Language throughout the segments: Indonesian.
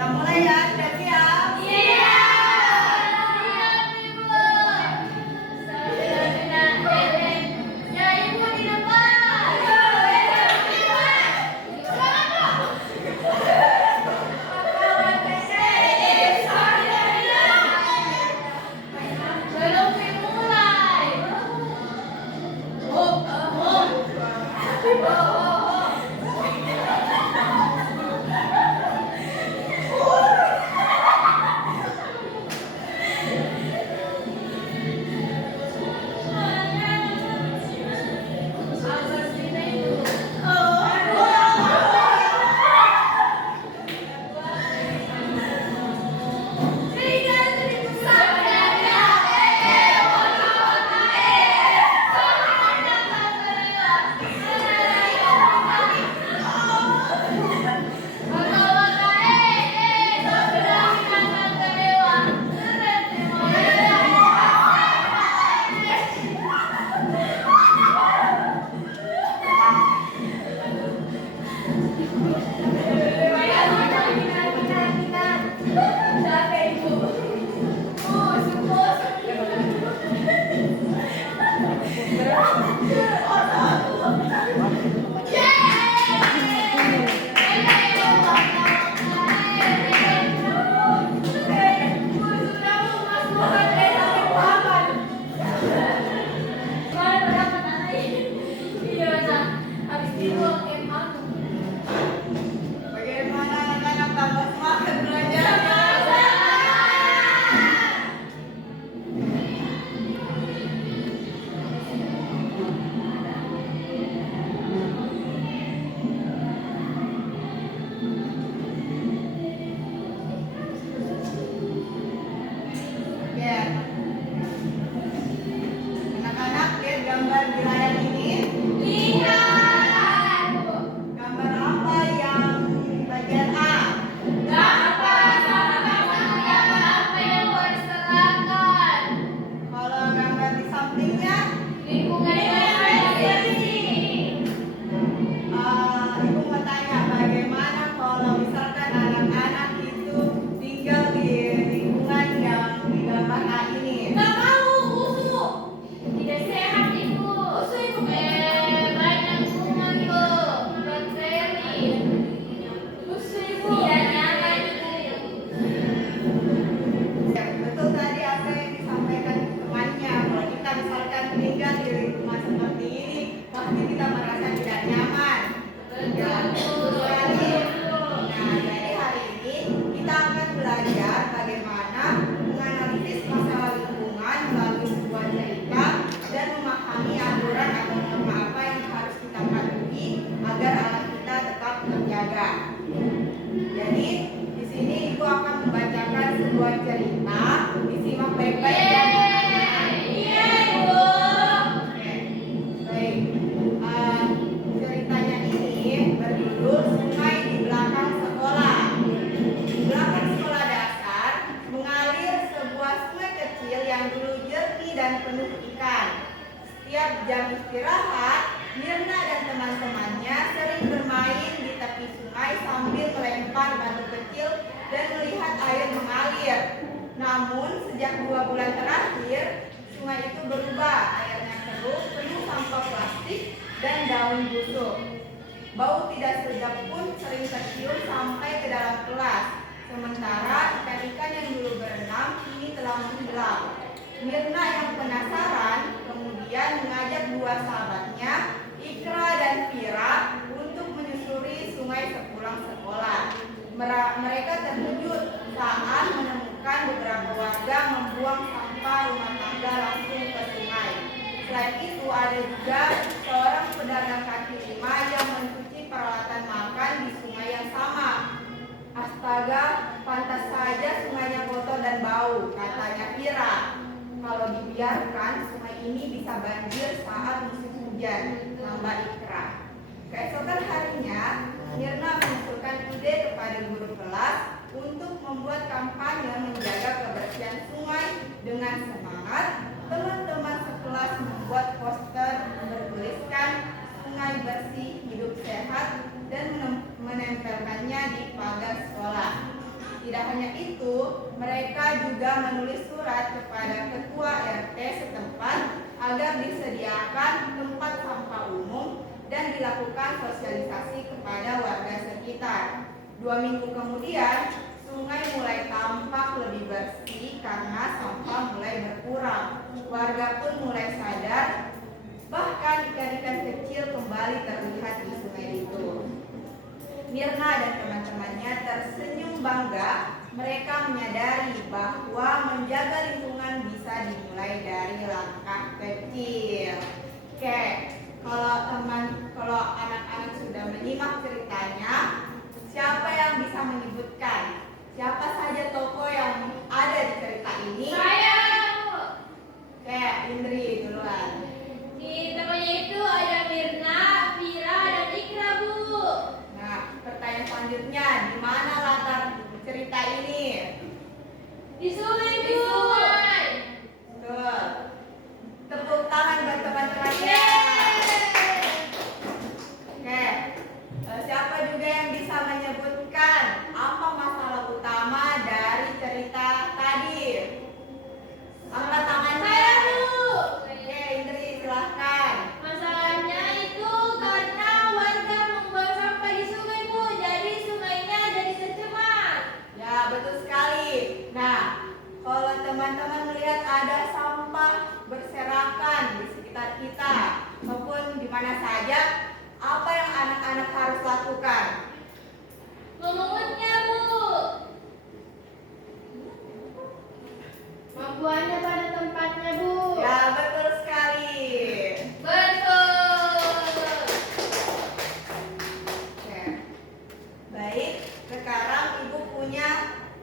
Kita mulai ya, sudah siap? Iya. Siap, Ibu. Ya, Ibu di depan. Belum dimulai. Bagaimana anak-anak tambah semangat belajarnya? Oke. Anak-anak lihat gambar di layar ini. Gambar apa yang di bagian A? Kalau gambar di sampingnya, Ibu mau tanya bagaimana kalau misalkan anak-anak itu tinggal di lingkungan yang di gambar A ini? Tidak sehat, Ibu. Banyak kuman, Bu. Bakteri. Tidak nyaman, Bu. Ya, betul tadi apa yang disampaikan temannya. Kalau kita misalkan tinggal di lingkungan seperti ini, pasti kita merasa tidak nyaman. Ya, betul sekali. Nah, jadi hari ini kita akan belajar bagaimana menganalisis masalah lingkungan melalui sebuah cerita dan memahami aturan atau norma apa yang harus kita patuhi agar alam kita tetap terjaga. Jadi di sini Ibu akan membacakan sebuah cerita, disimak baik-baik ya. Oke, baik. Ceritanya ini berjudul Sungai di Belakang Sekolah. Di belakang sekolah dasar mengalir sebuah sungai kecil yang dulu jernih dan penuh ikan. Setiap jam istirahat, Mirna dan teman-temannya sering bermain di tepi sungai sambil melempar batu kecil dan melihat air mengalir. Namun, sejak 2 bulan terakhir, sungai itu berubah. Airnya keruh, penuh sampah plastik dan daun busuk. Bau tidak sedap pun sering tercium sampai ke dalam kelas. Sementara ikan-ikan yang dulu berenang kini telah menghilang. Mirna yang penasaran kemudian mengajak dua sahabatnya, Ikra dan Vira, untuk menyusuri sungai sepulang sekolah. Mereka terkejut saat menemukan beberapa warga membuang sampah rumah tangga langsung ke sungai. Selain itu ada juga seorang pedagang kaki lima yang mencuci peralatan makan di sungai yang sama. Astaga, pantas saja sungainya kotor dan bau, katanya Vira. Kalau dibiarkan, sungai ini bisa banjir saat musim hujan, tambah Ikra. Keesokan harinya, Mirna mengusulkan ide kepada guru kelas untuk membuat kampanye menjaga kebersihan sungai. Dengan semangat, teman-teman sekelas membuat poster bertuliskan "Sungai Bersih Hidup Sehat" dan menempelkannya di pagar sekolah. Tidak hanya itu, mereka juga menulis surat kepada ketua RT setempat agar disediakan tempat sampah umum dan dilakukan sosialisasi kepada warga sekitar. 2 minggu kemudian, sungai mulai tampak lebih bersih karena sampah mulai berkurang. Warga pun mulai sadar, bahkan ikan-ikan kecil kembali terlihat di sungai itu. Mirna dan teman-temannya tersenyum bangga. Mereka menyadari bahwa menjaga lingkungan bisa dimulai dari langkah kecil. Oke, kalau anak-anak sudah menyimak ceritanya, siapa yang bisa menyebutkan siapa saja tokoh yang ada di cerita ini? Saya, Bu. Oke, Indri duluan. Di temannya itu ada Mirna, Vira, dan Ikra, Bu. Nah, pertanyaan selanjutnya, di mana latar cerita ini? Di sungai, Bu. Di sungai. Betul. Tepuk tangan buat teman-temannya. Oke, siapa juga yang bisa menyebutkan apa masalah utama dari cerita tadi? Angkat tangannya. Saya, Bu. Oke, Indri silahkan. Masalahnya itu karena warga membuang sampah di sungai, Bu. Jadi sungainya jadi tercemar. Ya, betul sekali. Nah, kalau teman-teman melihat ada sampah berserakan di sekitar kita maupun di mana saja, apa yang anak-anak harus lakukan? Memungutnya, Bu. Membuangnya pada tempatnya, Bu. Ya, betul sekali. Betul. Oke. Baik, sekarang Ibu punya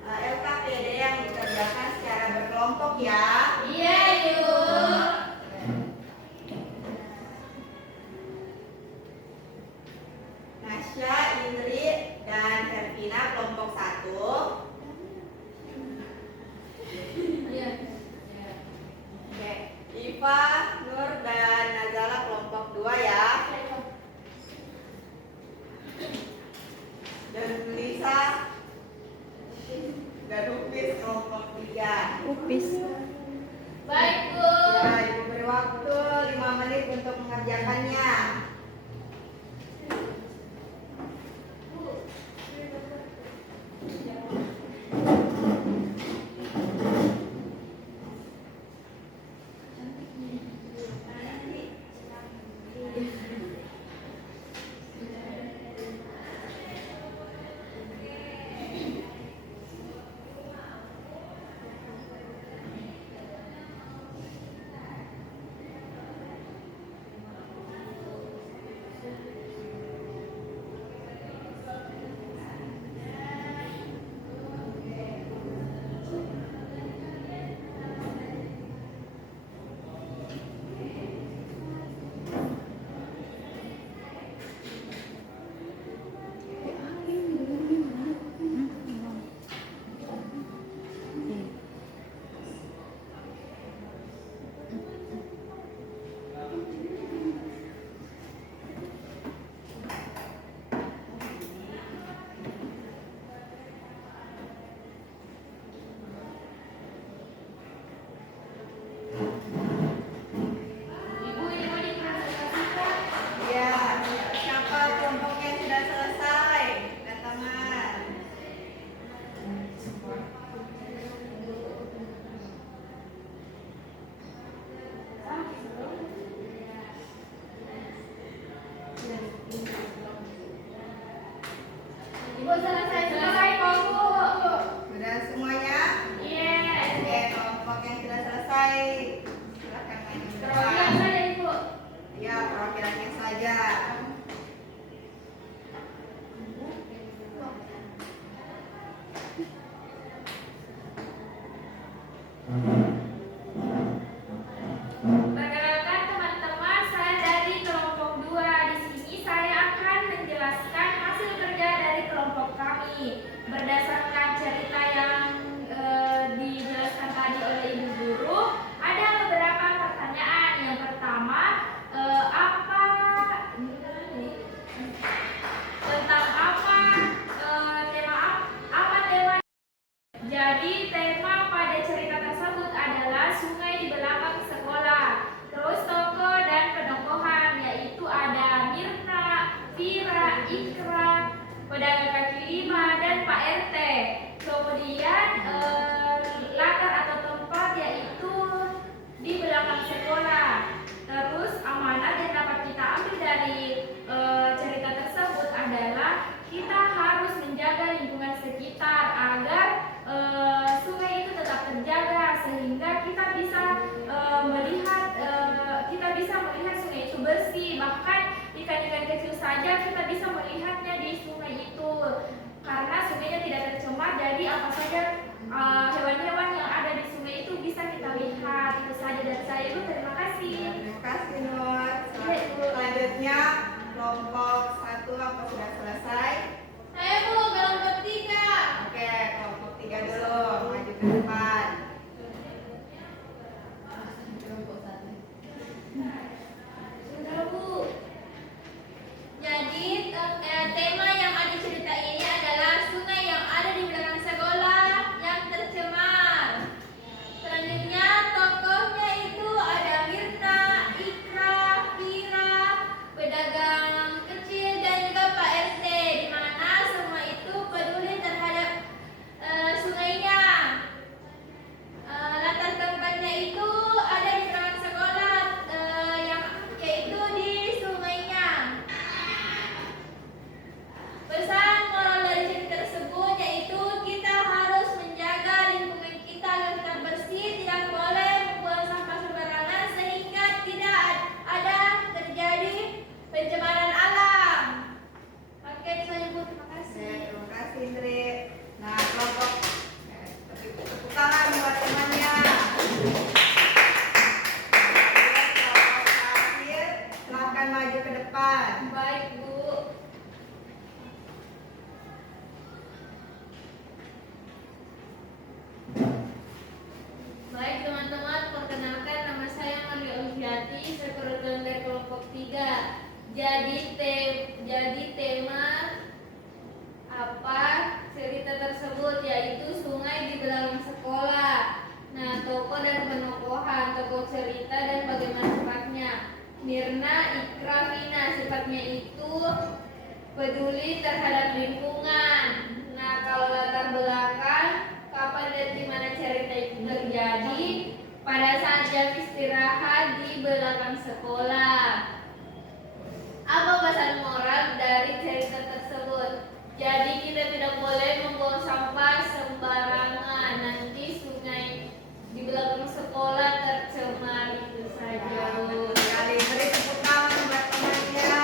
LKPD yang dikerjakan secara berkelompok ya. Iya, Ibu. Nasya, Indri, dan Hervina kelompok 1. Iya. Oke, Iva, Nur, dan Nazala kelompok 2 ya. Dan Lisa dan Upis kelompok 3. Upis. Baik, Bu. Ya, Ibu beri waktu 5 menit untuk mengerjakannya. Jadi tema pada cerita tersebut adalah sungai di belakang sekolah. Terus tokoh dan penokohan yaitu ada Mirna, Vira, Ikra, pedagang kaki lima, dan Pak RT. Kemudian latar atau tempat yaitu di belakang sekolah. Terus amanat yang dapat kita ambil dari cerita tersebut adalah kita harus menjaga lingkungan sekitar agar sungai itu tetap terjaga sehingga kita bisa melihat sungai itu bersih. Bahkan ikan-ikan kecil saja kita bisa melihatnya di sungai itu karena sungainya tidak tercemar. Jadi apa saja hewan-hewan yang ada di sungai itu bisa kita lihat. Itu saja dari saya, Ibu. Terima kasih. Terima kasih, Nur. Selanjutnya kelompok 1 apa sudah selesai? Saya, Bu, kelompok 3. Oke, kelompok 3 dulu, maju ke depan. Sudah, Bu. Jadi tema yang ada cerita ini adalah sungai yang ada di belakang sekolah yang tercemar. Selanjutnya tokohnya itu ada Mirna, Ikra, Vira, pedagang kecil, dan juga Pak RT, di mana semua itu peduli terhadap sungainya. Latar tempatnya itu ada di belakang sekolah, yaitu di sungainya. Pesan moral dari cerita tersebut yaitu kita harus menjaga lingkungan kita agar tetap bersih, tidak boleh membuang sampah sembarangan sehingga tidak ada terjadi pencemaran alam. Oke, saya, Bu, terima Oke, kasih. terima kasih, Indri. Nah, kelompok tepuk tangan buat temannya. Kelompok terakhir, silakan maju ke depan. Baik, Bu. Baik, teman-teman, perkenalkan nama saya Maria Oliviati, saya perwakilan dari kelompok 3. Jadi tema apa cerita tersebut yaitu sungai di belakang sekolah. Nah, tokoh dan penokohan, tokoh cerita dan bagaimana sifatnya. Mirna, Ikra, Vina, sifatnya itu peduli terhadap lingkungan. Nah, kalau latar belakang kapan dan di mana cerita itu terjadi, pada saat jam istirahat di belakang sekolah. Apa pesan moral dari cerita tersebut? Jadi kita tidak boleh membuang sampah sembarangan, nanti sungai di belakang sekolah tercemar. Itu saja. Betul sekali. Beri tepuk tangan buat temannya.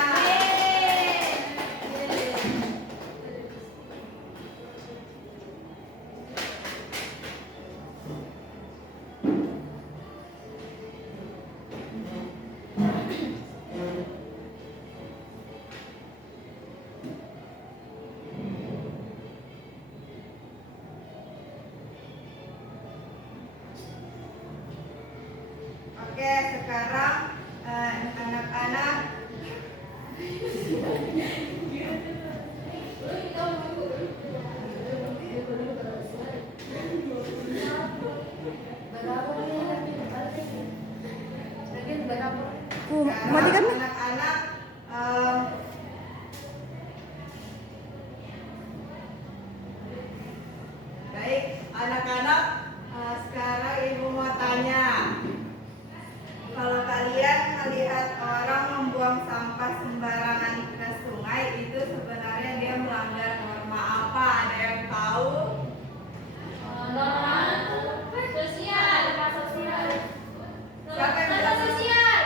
Oke, sekarang anak-anak matikan nih. anak-anak baik, anak-anak sekarang Ibu mau tanya. Kalau kalian melihat orang membuang sampah sembarangan ke sungai, itu sebenarnya dia melanggar norma apa? Ada yang tahu? Siapa yang bilang?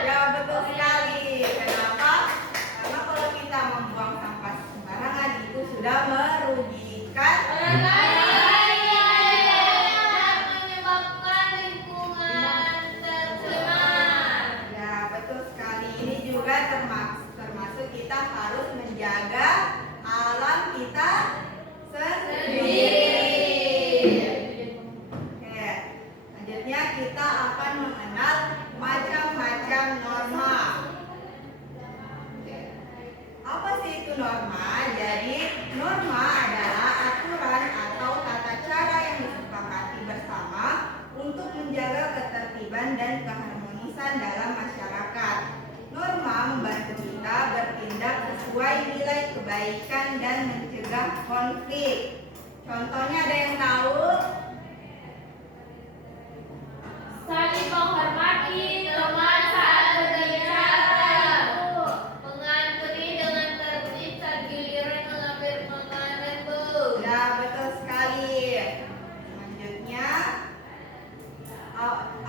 Ya, betul sekali. Kenapa? Karena kalau kita membuang sampah sembarangan itu sudah merugikan Orang lain dan menyebabkan lingkungan tercemar. ya, betul sekali. Ini juga termasuk kita harus menjaga Contohnya ada yang tahu? Saling menghormati teman saat berbicara, Ibu. Mengantri dengan tertib saat giliran mengambil makanan, Bu. Ya, betul sekali. Selanjutnya,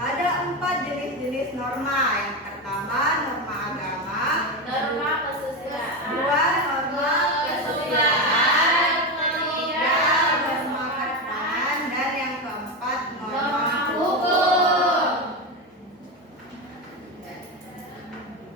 ada 4 jenis-jenis norma. Yang pertama, norma agama. Norma kesusilaan. Dua, norma kesusilaan. Tiga, norma ketuhanan. Dan yang keempat, norma Norma hukum.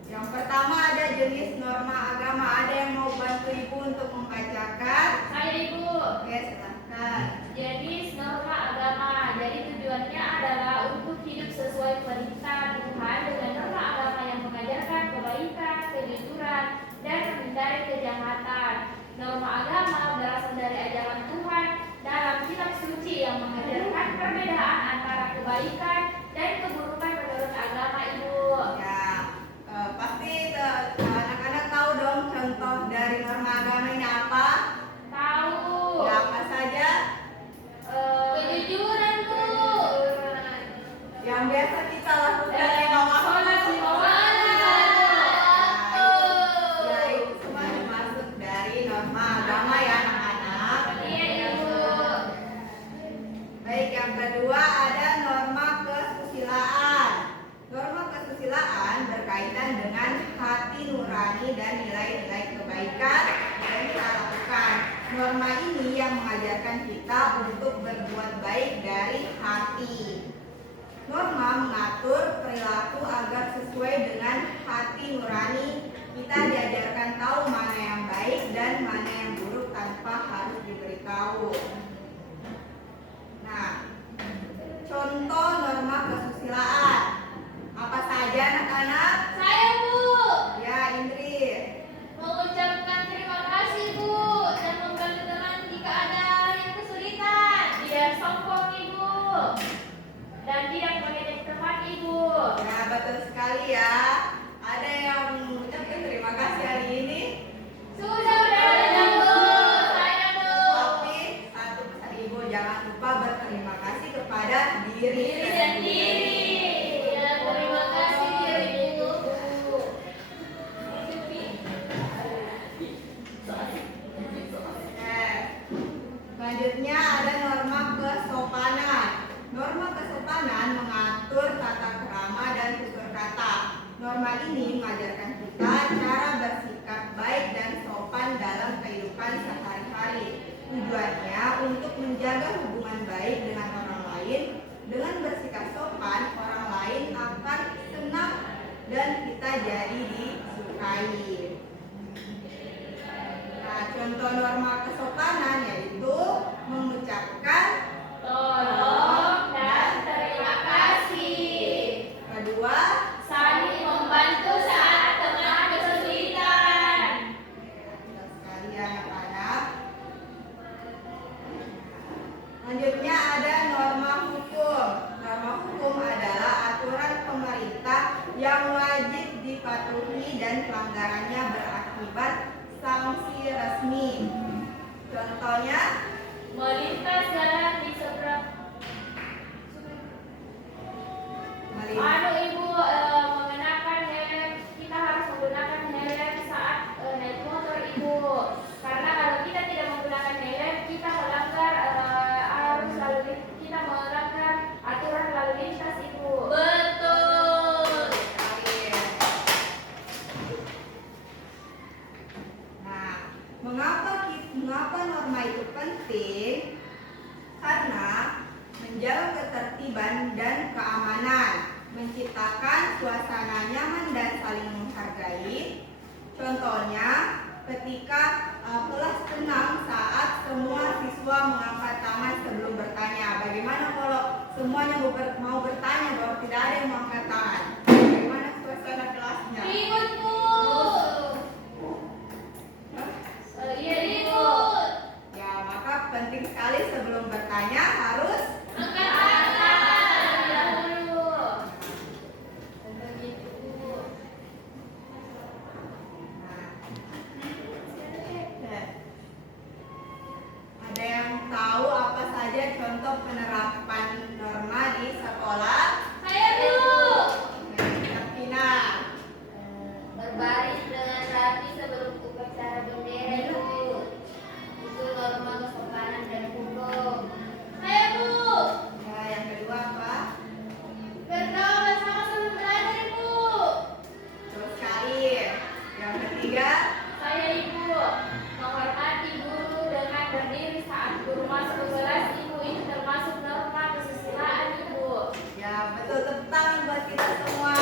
Yang pertama ada jenis norma agama. Ada yang mau bantu Ibu untuk membacakan? Saya, Ibu. Oke, silakan. Jenis norma agama. Jadi tujuannya adalah untuk hidup sesuai perintah Tuhan dengan norma agama yang mengajarkan kebaikan, kejujuran, dan menghindari kejahatan. Norma agama berasal dari ajaran Tuhan dalam kitab suci yang mengajarkan perbedaan antara kebaikan dan keburukan menurut agama, Ibu. Ya, pasti anak-anak tahu dong contoh dari norma agama ini apa? Tahu. Ya, apa saja? Kejujuran, Bu. Yang biasa kita lakukan lima waktu. sholat lima waktu. Ya, itu semua termasuk dari norma agama ya anak-anak. Iya, Ibu. Baik, yang kedua ada norma kesusilaan. Norma kesusilaan berkaitan dengan hati nurani dan nilai-nilai kebaikan yang kita lakukan. Norma ini yang mengajarkan kita untuk berbuat baik dari hati. Norma mengatur perilaku agar sesuai dengan hati nurani. Kita diajarkan tahu mana yang baik dan mana yang buruk tanpa harus diberitahu. Nah, contoh norma kesusilaan. Apa saja anak-anak? Saya, Bu. Ya, Indri. Mengucapkan terima kasih, Bu, dan membantu teman jika ada yang kesulitan. Tidak sombong, Ibu. Dan tidak mengejek teman, Ibu. Ya, betul sekali ya. Ada yang mengucapkan terima kasih hari ini. Sudah banyak, Bu. Saya, Bu. Tapi satu pesan Ibu, jangan lupa berterima kasih kepada diri Sendiri. Ya, terima kasih diriku, Bu. Selanjutnya ada norma kesopanan. Norma kesopanan mengatur tata krama dan tutur kata. Norma ini mengajarkan kita cara bersikap baik dan sopan dalam kehidupan sehari-hari. Tujuannya untuk menjaga hubungan baik dengan orang lain. Dengan bersikap sopan, orang lain akan senang dan kita jadi disukai. Nah, contoh norma kesopanan yaitu mengucapkan Tolong dan terima kasih. kedua, Saling membantu saat tengah kesulitan. betul sekali ya anak-anak. Selanjutnya ada norma hukum. Norma hukum adalah aturan pemerintah yang wajib dipatuhi dan pelanggarannya berakibat sanksi resmi. Contohnya, Melintas jalan di seberang. Ibu, mengenakan helm. Kita harus menggunakan helm saat naik motor, Ibu. Karena kalau kita tidak menggunakan helm, kita melanggar arus lalu lintas. Kita melanggar aturan lalu lintas, Ibu. Betul. nah, mengapa norma itu penting? Karena menjaga ketertiban dan keamanan, menciptakan suasana nyaman dan saling menghargai. Contohnya, ketika kelas tenang saat semua siswa mengangkat tangan sebelum bertanya. Bagaimana kalau semuanya mau bertanya bahwa tidak ada yang mengangkat tangan? Bagaimana suasana kelasnya? Ribut, Bu. Iya, Ibu. Ribut. Ya, maka penting sekali sebelum bertanya harus Angkat tangan. Dahulu. ada yang tahu penerapan norma di sekolah? Saya Bu. Vina. Berbaris dengan rapi sebelum upacara bendera Ibu. Itu norma kesopanan dan hukum. Saya Bu. Ya, yang kedua apa? Bergaul bersama sebelum belajar Ibu. Terus sekali. Yang ketiga? Saya Ibu, menghormati guru dengan berdiri saat guru masuk ke kelas Ibu, itu termasuk norma kesusilaan Ibu. Ya, betul. Tepuk tangan buat kita semua.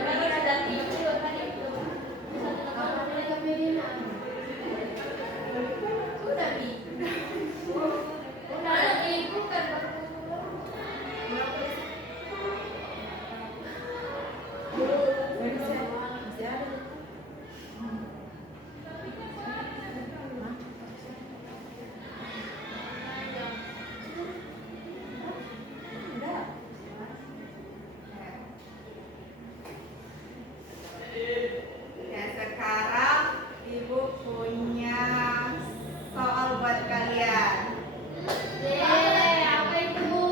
Ini ada tidur tadi itu. Udah Bi. Udah Ibu kan Ya, sekarang Ibu punya soal buat kalian. apa itu Bu?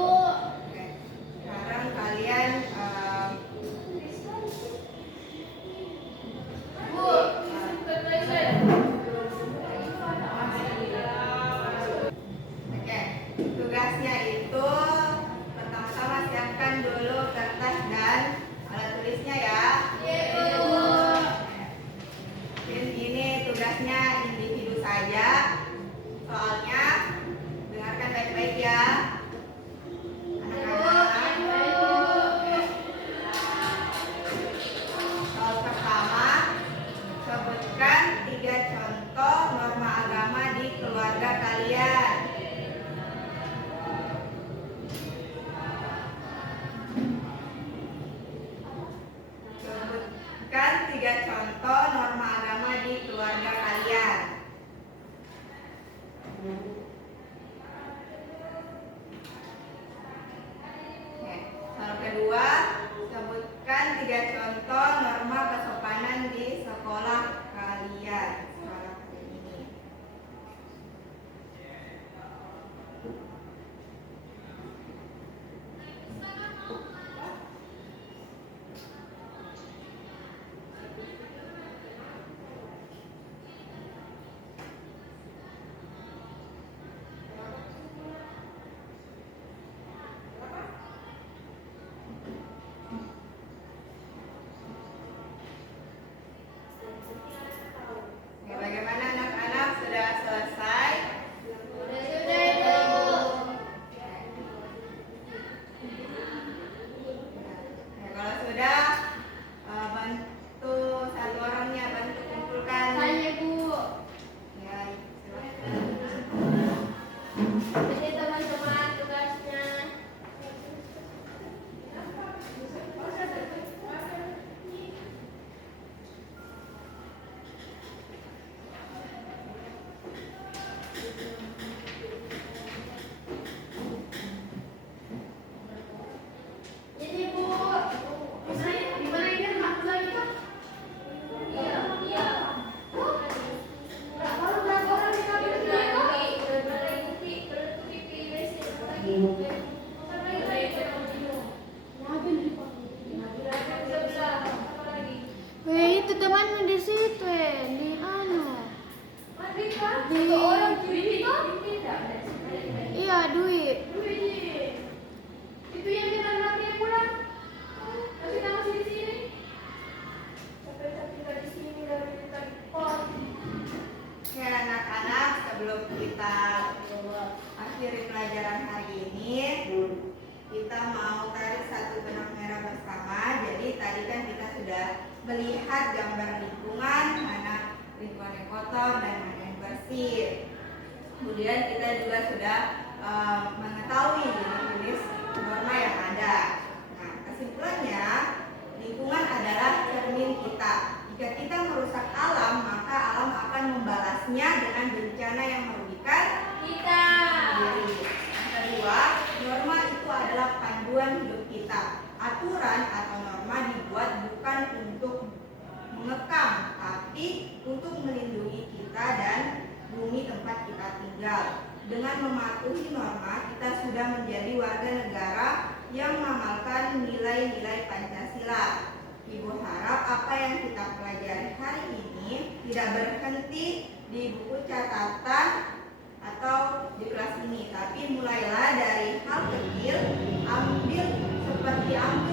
Oke. Sekarang kalian Bu, oke, tugasnya itu pertama-tama siapkan dulu kertas dan alat tulisnya ya. Mungkin ini tugasnya individu saja. Soalnya dengarkan baik-baik ya. Anak-anak. Soal pertama, sebutkan 3 contoh norma agama di keluarga kalian. Sebutkan 3 contoh norma agama di keluarga kalian. Oke, soal kedua, sebutkan 3 contoh norma kesopanan di sekolah kalian. Sekolah kalian ini. Oke, bagaimana anak-anak, sudah selesai? Sudah Ibu. Ya, kalau sudah, bantu satu orangnya, bantu kumpulkan. Saya Bu. Ya, silakan. Ini teman-teman tugasnya. Ini Bu. Gimana ini hak lagi Kak? Iya. Berapa orang di kamar ini Weh, itu temanmu di situ, di anu. Iya, duit. Itu yang kita nanti pulang. Tapi kita masih di sini. Sampai tinggal di sini dari tadi pagi. Oke, anak-anak, sebelum kita akhiri pelajaran hari ini, kita mau tarik satu benang merah bersama. Jadi tadi kan kita sudah melihat gambar lingkungan, mana lingkungan yang kotor dan mana yang bersih. Kemudian kita juga sudah mengetahui jenis-jenis norma yang ada. Nah, kesimpulannya, lingkungan adalah cermin kita. Jika kita merusak alam, maka alam akan membalasnya dengan bencana yang merugikan Kita. diri. Yang kedua, norma itu adalah panduan hidup kita. kita. Aturan atau norma dibuat bukan untuk mengekang, tapi untuk melindungi kita dan bumi tempat kita tinggal. Dengan mematuhi norma, kita sudah menjadi warga negara yang mengamalkan nilai-nilai Pancasila. Ibu harap apa yang kita pelajari hari ini tidak berhenti di buku catatan atau di kelas ini, tapi mulailah dari hal kecil, seperti ambil